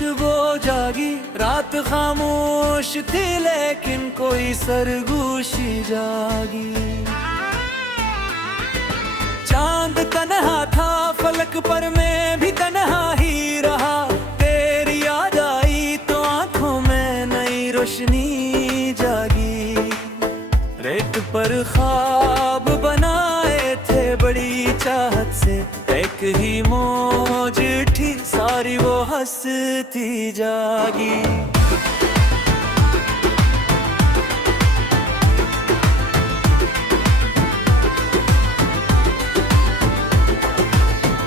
खुशबू जागी। रात खामोश थी लेकिन कोई सरगोशी जागी। चांद तन्हा था फलक पर, मैं भी तन्हा ही रहा। तेरी याद आई तो आंखों में नई रोशनी जागी। रेत पर ख्वाब बनाए थे बड़ी चाहत से, एक ही मौज उठी सारी वो हंसती जागी।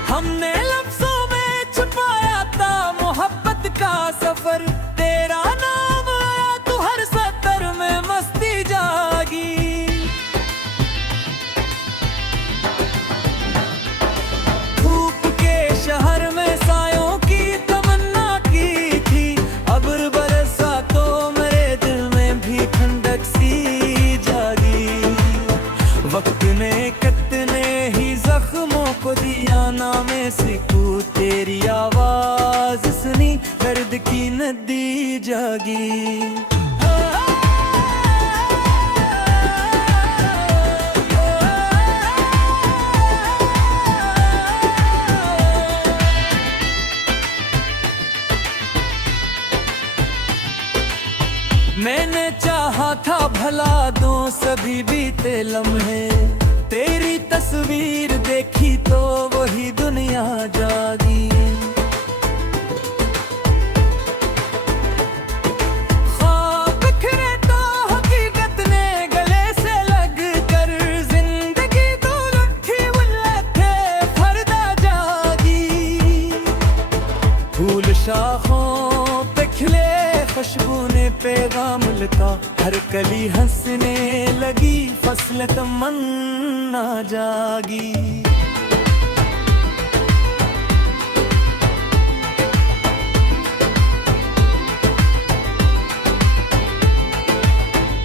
हमने लफ्जों में छुपाया था मोहब्बत का सफर। तेरा नाम आया तो हर सतर में मस्ती जागी। धूप के शहर में सायों की तमन्ना की थी। अब्र बरसा तो मेरे दिल में भी ठंडक सी जागी। वक्त ने कितने ही जख्मों को दिया नामे सिकू। तेरी आवाज सुनी दर्द की नदी जागी। मैंने चाहा था भला दूं सभी बीते लम्हे। तेरी तस्वीर देखी तो वही दुनिया जागी। ख्वाब बिखरे तो हकीकत ने गले से लग कर। जिंदगी दौलत थी उल्लत थे फरदा जागी। फूल शाखों पे खिले खुशबू ने पैगाम लिखा। हर कली हंसने लगी फसल तमन्ना जागी।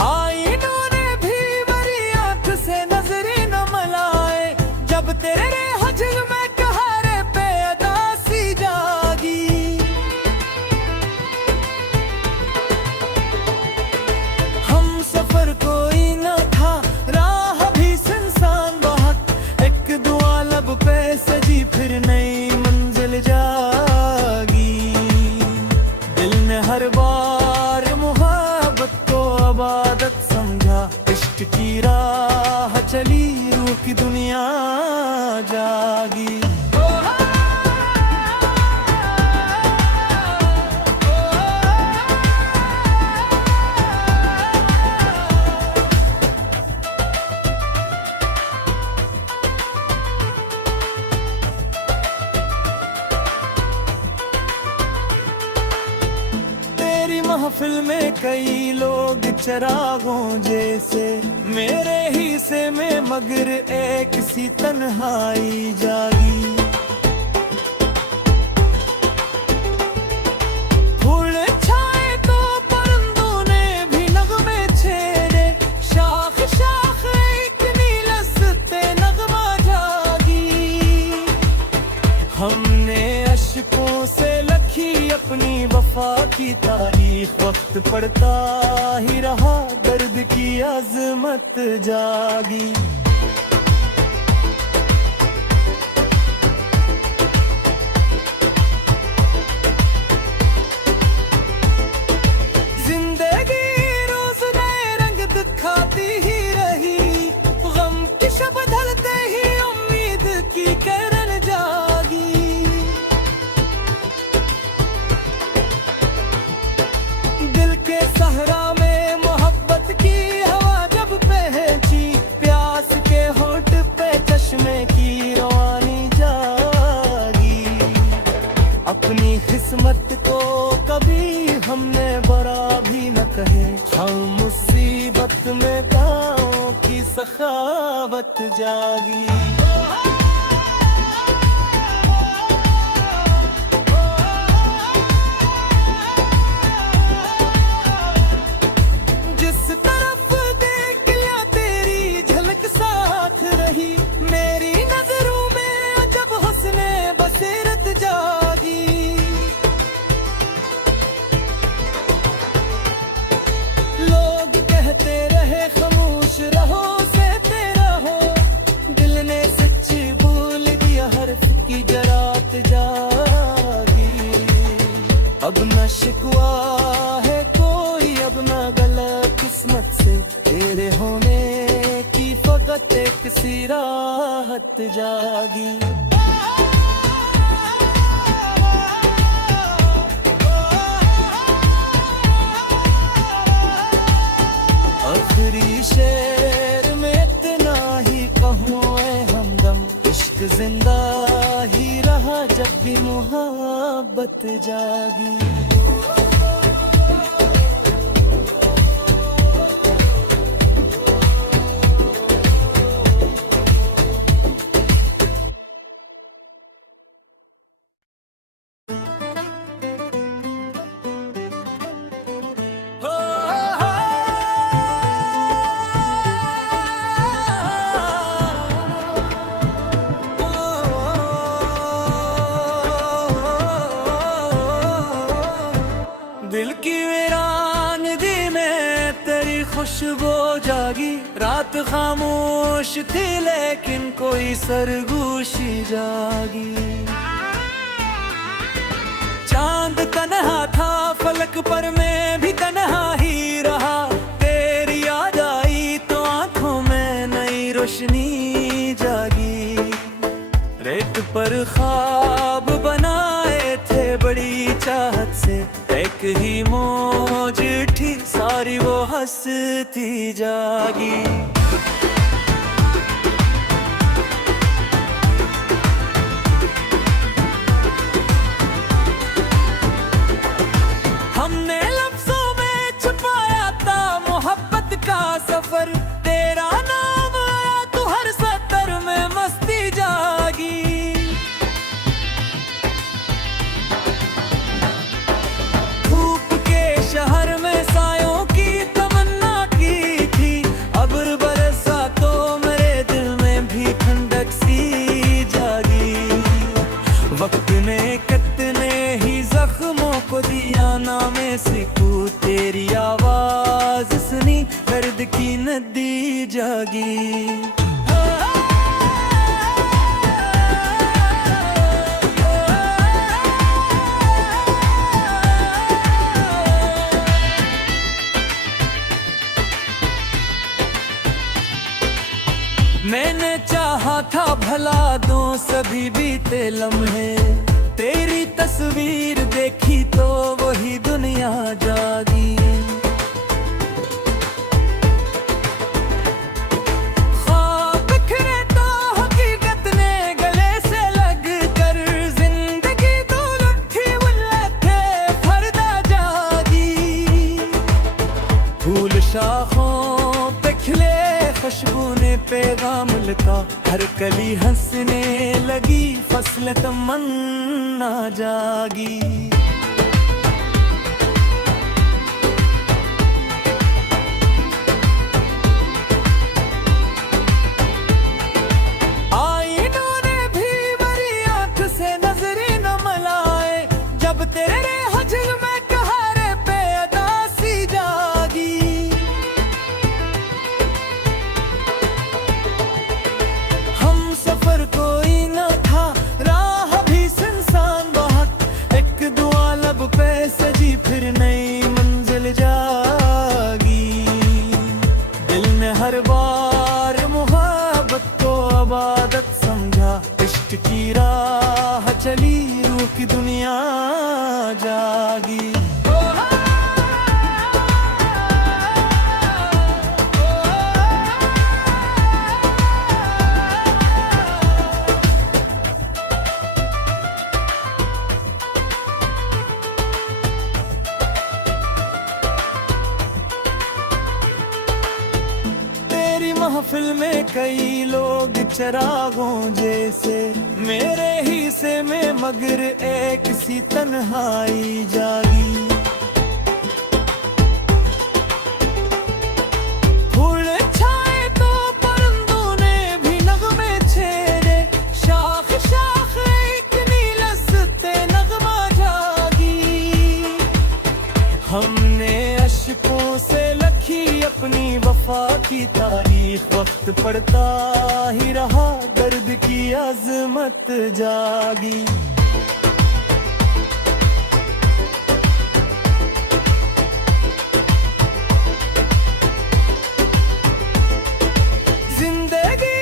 आईनों ने भी बड़ी आंख से नजरें न मलाए। जब तेरे हजर में कहारे पे अदासी जागी। सफर कोई न था राह भी सुनसान बहुत। एक दुआ लब पे सजी फिर नई मंजिल जागी। दिल ने हर बार मोहब्बत को इबादत समझा। इश्क की राह चली रूह की दुनिया जागी। महफिल में कई लोग चरागों जैसे। मेरे ही से में मगर एक सी तन्हाई जागी। फूल छाए तो परिंदों ने भी नगमे छेड़े। शाख शाख एक नीलस्ते नगमा जागी। हमने अशकों से लखी अपनी वफा की तारीख। वक्त पड़ता ही रहा दर्द की अजमत जागी। जिंदगी रोज नए रंग दिखाती ही रही। गम की शब ढलते ही उम्मीद की किरण जागी। दिल के सहरा में मोहब्बत की हवा जब पहुंची। प्यास के होठ पे चश्मे की रवानी जागी। अपनी किस्मत को कभी हमने बरा भी न कहे। हम मुसीबत में गाँव की सखावत जागी। सी राहत जागी। आखिरी शेर में इतना ही कहूँ ऐ हमदम, इश्क जिंदा ही रहा जब भी मोहब्बत जागी। दिल की वीरानगी में तेरी खुशबू जागी। रात खामोश थी लेकिन कोई सरगोशी जागी। चांद तन्हा था फलक पर, मैं भी तन्हा ही रहा। तेरी याद आई तो आंखों में नई रोशनी जागी। रेत पर ख्वाब बनाए थे बड़ी चाहत से, एक ही मौज उठी सारी वो हंसती जागी। हमने लफ्जों में छुपाया था मोहब्बत का सफर, तेरा नाम आया तो हर सतर में मस्ती जागी। शहर में सायों की तमन्ना की थी, अब्र बरसा तो मेरे दिल में भी ठंडक सी जागी। वक्त ने कितने ही जख्मों को दिया नामे सिकू, तेरी आवाज सुनी दर्द की नदी जागी। मैंने चाहा था भला दो सभी बीते लम्हे, तेरी तस्वीर देखी तो वही दुनिया जागी। ख्वाब बिखरे तो हकीकत ने गले से लग कर, जिंदगी तो लुठी थे फरदा जागी। फूल शाखों पे खिले खुशबू ने पैगाम लिखा, हर कली हंसने लगी फसल तमन्ना जागी। आईनों ने भी बड़ी आंख से नजरें न मलाए, जब तेरे हजर में कहारे पे अदा सी जागी। सफर कोई न था, राह भी सुनसान बहुत, एक दुआ लब पे सजी फिर नई मंजिल जागी। दिल ने हर बार मोहब्बत को इबादत समझा, इश्क की राह चली रूह की दुनिया जागी। महफिल में कई लोग चरागों जैसे, मेरे ही से में मगर एक सी तन्हाई जागी। फूल छाए तो परिंदों ने भी नगमे छेड़े, शाख शाख इतनी लज्जते नगमा जागी। हमने अशकों से लखी अपनी वफा की तारीख, वक्त पड़ता ही रहा दर्द की अजमत जागी। जिंदगी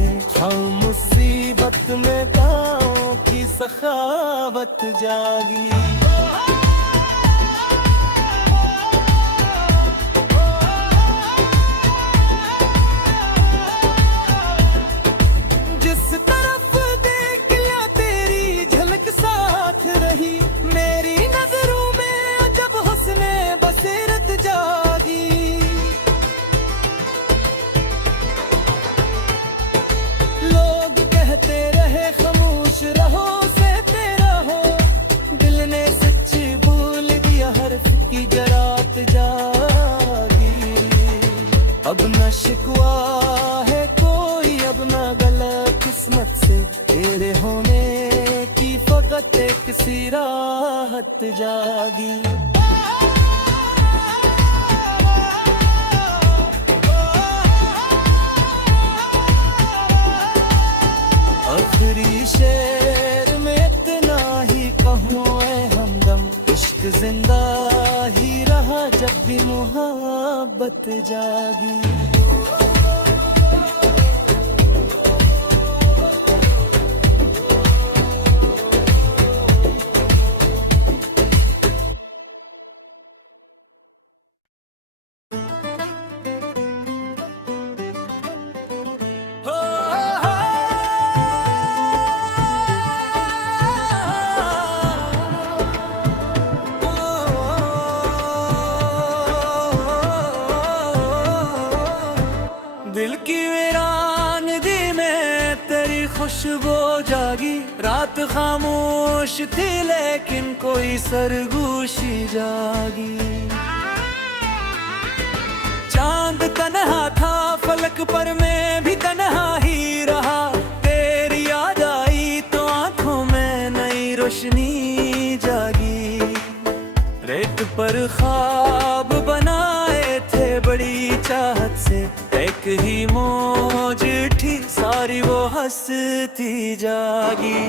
थे, हम मुसीबत में गाँव की सखावत जागी। जिस तरफ देख लिया तेरी झलक साथ रही, मेरी नजरों में जब हुस्ने बसीरत जागी। लोग कहते रहे खामोश रहो सहते रहो, दिल ने सच्ची बोल दिया हर्फ की जरात जागी। अब न शिकवा है कोई, अब न गला किस्मत से, तेरे होने की फकत एक सी राहत जागी। आखिरी शेर में इतना ही कहूँ ऐ हमदम, इश्क जिंदा ही रहा जब भी मोहब्बत जागी। दिल की वीरानगी में तेरी खुशबू जागी। रात खामोश थी लेकिन कोई सरगोशी जागी। चांद तन्हा था फलक पर, मैं भी तन्हा ही रहा। तेरी याद आई तो आंखों में नई रोशनी जागी। रेत पर ख्वाब बनाए थे बड़ी चाहत से, एक ही मौज उठी सारी वो हंसती जागी।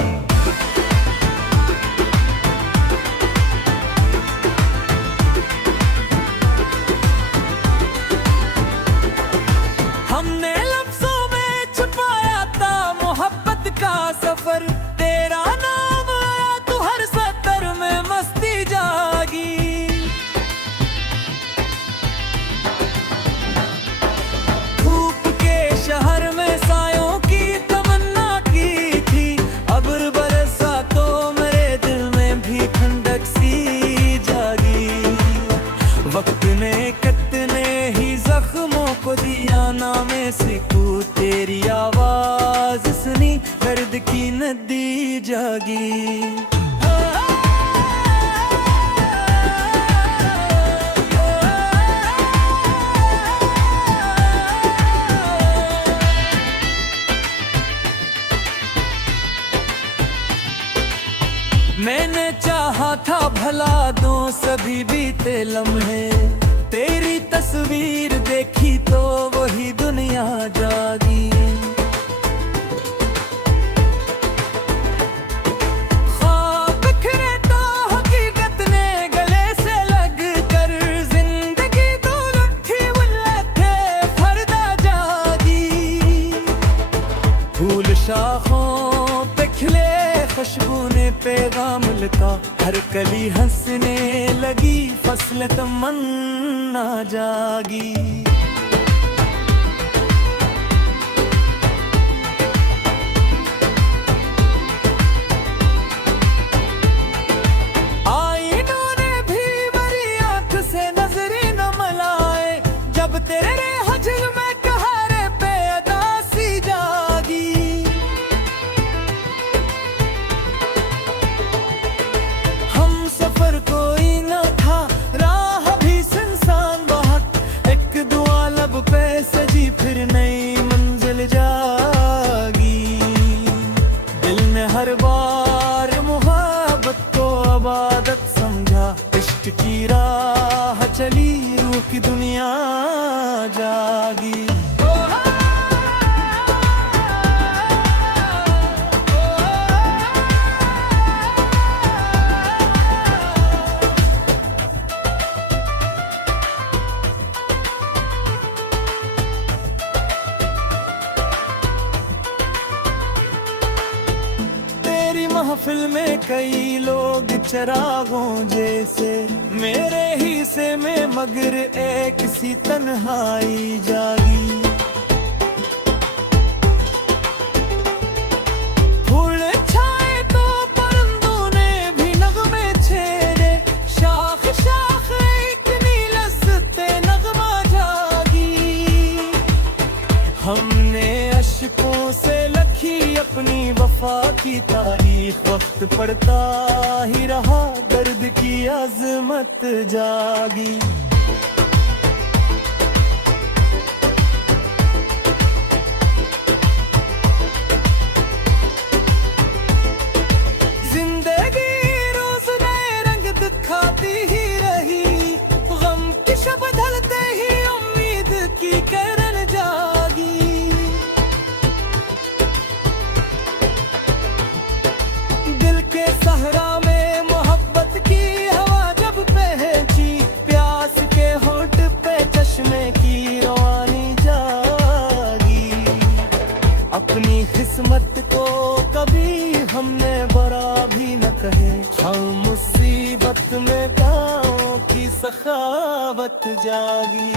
हमने लफ्जों में छुपाया था मोहब्बत का सफर, तेरा नाम आया तो हर सतर में मस्ती जागी। शहर में सायों की तमन्ना की थी, अब्र बरसा तो मेरे दिल में भी ठंडक सी जागी। वक्त ने कितने ही जख्मों को दिया नामे सिकू, तेरी आवाज सुनी दर्द की नदी जागी। मैंने चाहा था भला दो सभी बीते लम्हे, तेरी तस्वीर देखी तो वही दुनिया जागी। ख्वाब बिखरे तो हकीकत ने गले से लग कर, जिंदगी दूर उठी उल्लथे फरदा जागी। फूल शाखों पे खिले खुशबू ने पैगाम लिखा, हर कली हंसने लगी फसल तमन्ना जागी। आईनों ने भी मेरी आंख से नजरी न मिलाए, जब तेरे हजर में कहारे पे अदासी जागी। सफर कोई न था, राह भी सुनसान बहुत, एक दुआ लब पे सजी फिर नई मंजिल जागी। दिल ने हर बार मोहब्बत को इबादत समझा, इश्क की राह चली रूह की दुनिया जागी। महफिल में कई लोग चरागों जैसे, मेरे हिस्से में मगर एक सी तन्हाई जागी। फूल छाए तो परिंदों ने भी नगमे छेड़े, शाख शाख इतनी लज्जतें नगमा जागी। हमने अशकों से लखी अपनी वफा की तारीख, वक्त पड़ता ही रहा दर्द की अजमत जागी। जिंदगी रोज नए रंग दिखाती ही रही, गम की शब ढलते ही उम्मीद की किरण जागी। दिल के सहरा में मोहब्बत की हवा जब पहुंची, प्यास के होठ पे चश्मे की रवानी जागी। अपनी किस्मत को कभी हमने बरा भी न कहे, हम मुसीबत में गाँव की सखावत जागी।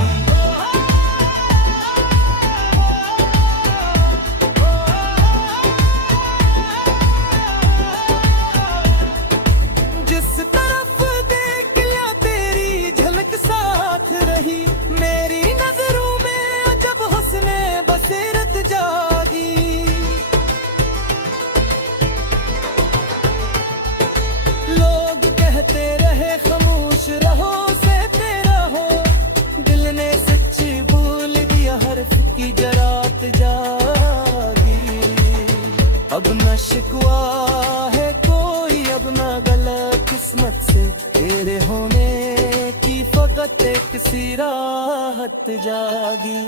जिस तरफ देख लिया तेरी झलक साथ रही, मेरी नजरों में जब हुस्ने बसीरत जागी। लोग कहते रहे खामोश रहो सहते रहो, दिल ने सच्ची बोल दिया हर्फ की जरात जागी। अब न शिकवा है कोई, अब न गला किस्मत से, तेरे होने की फकत एक सी राहत जागी।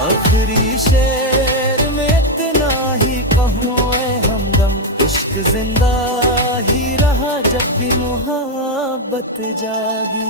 आखिरी शेर में इतना ही कहूँ ऐ हमदम, इश्क जिंदा ही रहा जब भी मोहब्बत जागी।